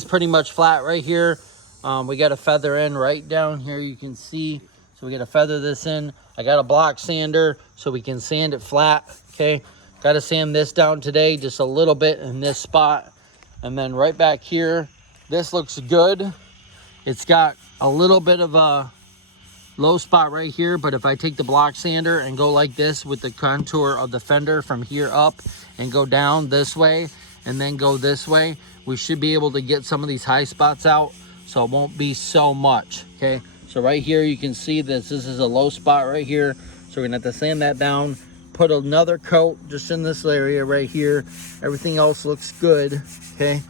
is pretty much flat right here. We got a feather in right down here, you can see. So we got to feather this in. I got a block sander so we can sand it flat, okay? Got to sand this down today, just a little bit in this spot. And then right back here, this looks good. It's got a little bit of a low spot right here, but if I take the block sander and go like this with the contour of the fender from here up and go down this way and then go this way, we should be able to get some of these high spots out, so it won't be so much, okay? So right here you can see this is a low spot right here, so we're gonna have to sand that down, put another coat just in this area right here. Everything else looks good, okay?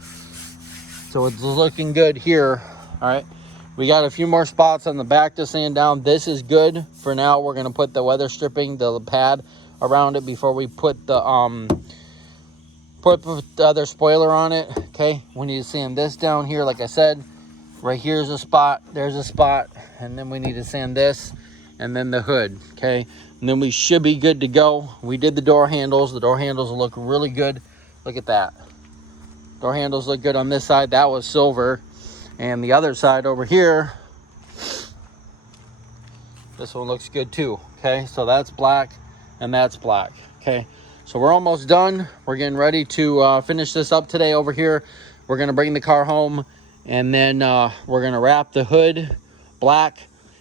So it's looking good here. All right, we got a few more spots on the back to sand down. This is good for now. We're gonna put the weather stripping, the pad around it before we put the other spoiler on it, okay? We need to sand this down here, like I said. Right here's a spot, there's a spot, and then we need to sand this and then the hood, okay? And then we should be good to go. We did the door handles. The door handles look really good. Look at that. Door handles look good on this side. That was silver. And the other side over here, this one looks good too, okay? So that's black and that's black, okay? So we're almost done. We're getting ready to finish this up today over here. We're gonna bring the car home, and then we're gonna wrap the hood black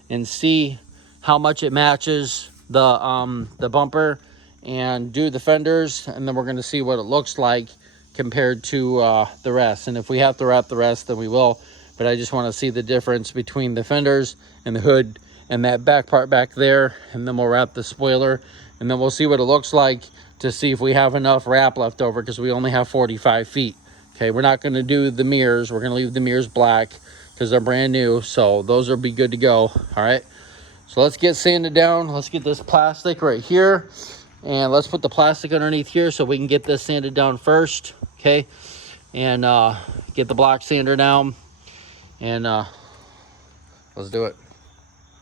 and see how much it matches the bumper, and do the fenders, and then we're gonna see what it looks like compared to the rest. And if we have to wrap the rest, then we will. But I just want to see the difference between the fenders and the hood and that back part back there, and then we'll wrap the spoiler, and then we'll see what it looks like to see if we have enough wrap left over, because we only have 45 feet. Okay, we're not going to do the mirrors. We're going to leave the mirrors black because they're brand new, so those will be good to go. All right, so let's get sanded down. Let's get this plastic right here, and let's put the plastic underneath here so we can get this sanded down first, okay? And get the block sander down, and let's do it.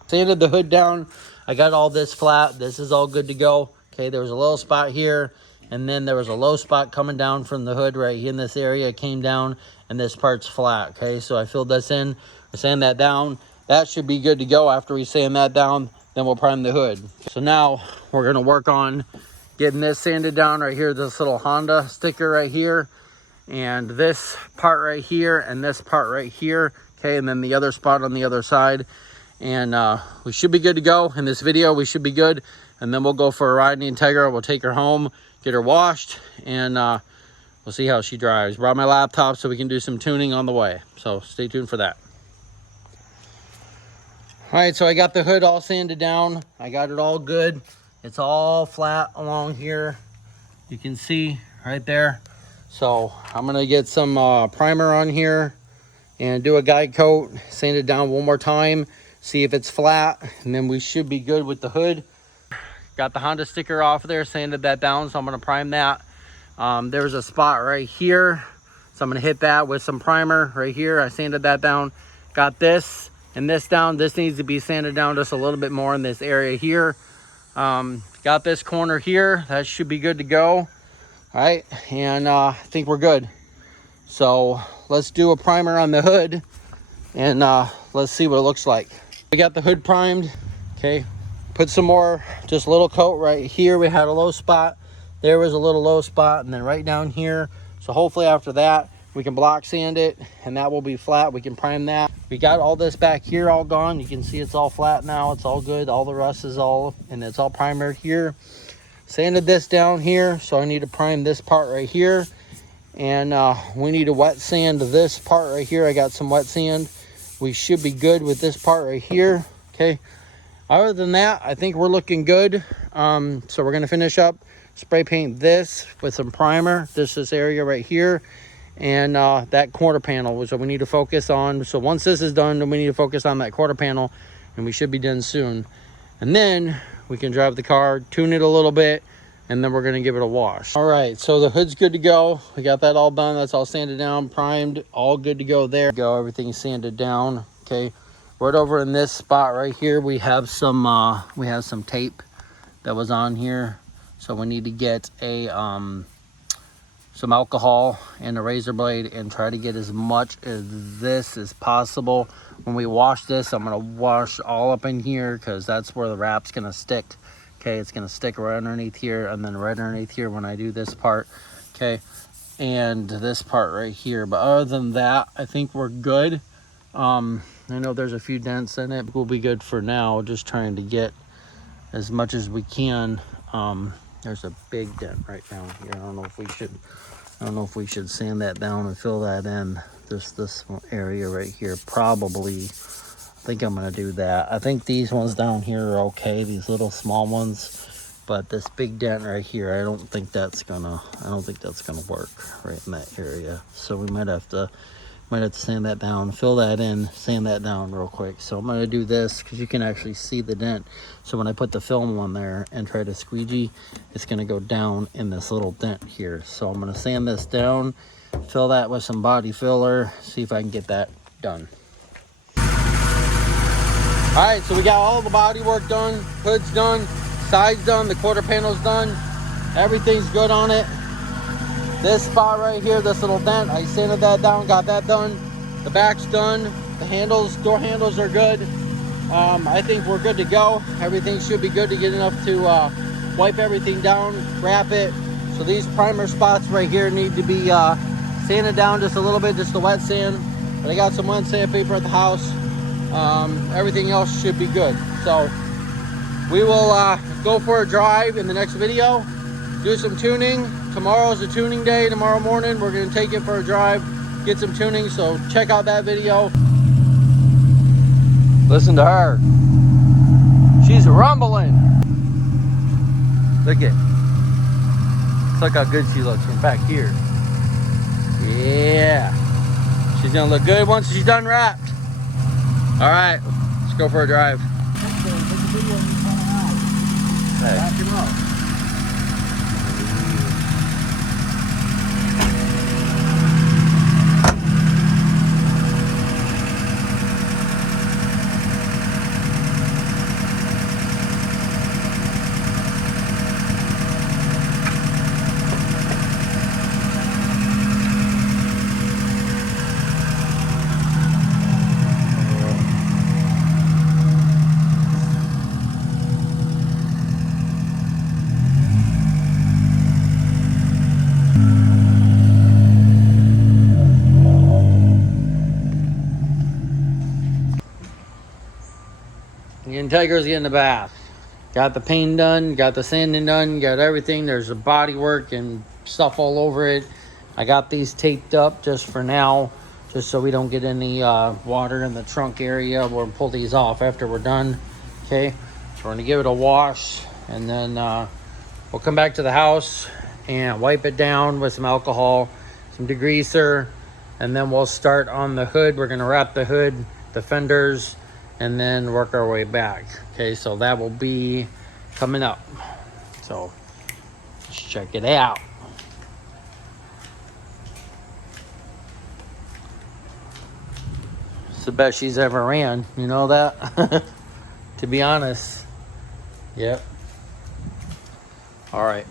Sanded the hood down. I got all this flat. This is all good to go, okay? There was a little spot here, and then there was a low spot coming down from the hood right here in this area. It came down, and this part's flat, okay? So I filled this in, I sand that down. That should be good to go. After we sand that down, then we'll prime the hood. So now we're gonna work on getting this sanded down right here, this little Honda sticker right here, and this part right here, and this part right here, okay? And then the other spot on the other side. And we should be good to go. In this video, we should be good. And then we'll go for a ride in the Integra. We'll take her home, get her washed, and we'll see how she drives. Brought my laptop so we can do some tuning on the way. So stay tuned for that. All right, so I got the hood all sanded down. I got it all good. It's all flat along here. You can see right there. So I'm gonna get some primer on here and do a guide coat, sand it down one more time, see if it's flat, and then we should be good with the hood. Got the Honda sticker off there, sanded that down, so I'm gonna prime that. There's a spot right here, so I'm gonna hit that with some primer right here. I sanded that down. Got this and this down. This needs to be sanded down just a little bit more in this area here. Got this corner here. That should be good to go. All right, and I think we're good. So let's do a primer on the hood, and let's see what it looks like. We got the hood primed, okay? Put some more, just a little coat right here. We had a low spot. There was a little low spot, and then right down here. So hopefully after that, we can block sand it, and that will be flat. We can prime that. We got all this back here all gone. You can see it's all flat now. It's all good. All the rust is all, and it's all primered here. Sanded this down here, so I need to prime this part right here. And we need to wet sand this part right here. I got some wet sand. We should be good with this part right here, okay? Other than that, I think we're looking good. So we're gonna finish up, spray paint this with some primer. This area right here, and that quarter panel, which we need to focus on. So once this is done, then we need to focus on that quarter panel, and we should be done soon. And then we can drive the car, tune it a little bit, and then we're gonna give it a wash. All right, so the hood's good to go. We got that all done. That's all sanded down, primed, all good to go there. Everything's sanded down, okay? Right over in this spot right here, we have some tape that was on here. So we need to get a some alcohol and a razor blade and try to get as much of this as possible. When we wash this, I'm gonna wash all up in here because that's where the wrap's gonna stick. Okay, it's gonna stick right underneath here and then right underneath here when I do this part. Okay, and this part right here. But other than that, I think we're good. I know there's a few dents in it. We'll be good for now. Just trying to get as much as we can. There's a big dent right down here. I don't know if we should sand that down and fill that in. This area right here, probably. I think I'm gonna do that. I think these ones down here are okay, these little small ones. But this big dent right here, I don't think that's gonna work right in that area. So we might have to sand that down, fill that in, sand that down real quick. So I'm gonna do this because you can actually see the dent. So when I put the film on there and try to squeegee, it's gonna go down in this little dent here. So I'm gonna sand this down, fill that with some body filler, see if I can get that done. All right, so we got all the body work done, hood's done, sides done, the quarter panel's done, everything's good on it. This spot right here, this little dent, I sanded that down, got that done. The back's done. The handles, door handles are good. I think we're good to go. Everything should be good to get enough to wipe everything down, wrap it. So these primer spots right here need to be sanded down just a little bit, just the wet sand. But I got some wet sandpaper at the house. Everything else should be good. So we will go for a drive in the next video, do some tuning. Tomorrow's a tuning day. Tomorrow morning we're going to take it for a drive, get some tuning. So check out that video. Listen to her, she's rumbling. Look how good she looks from back here. Yeah, she's gonna look good once she's done wrapped. All right, let's go for a drive. Hey. The Integra's getting the bath. Got the paint done, got the sanding done, got everything. There's a body work and stuff all over it. I got these taped up just for now, just so we don't get any water in the trunk area. We'll pull these off after we're done. Okay, so we're gonna give it a wash, and then we'll come back to the house and wipe it down with some alcohol, some degreaser, and then we'll start on the hood. We're gonna wrap the hood, the fenders, and then work our way back. Okay, so that will be coming up. So let's check it out. It's the best she's ever ran, you know that? To be honest. Yep. All right.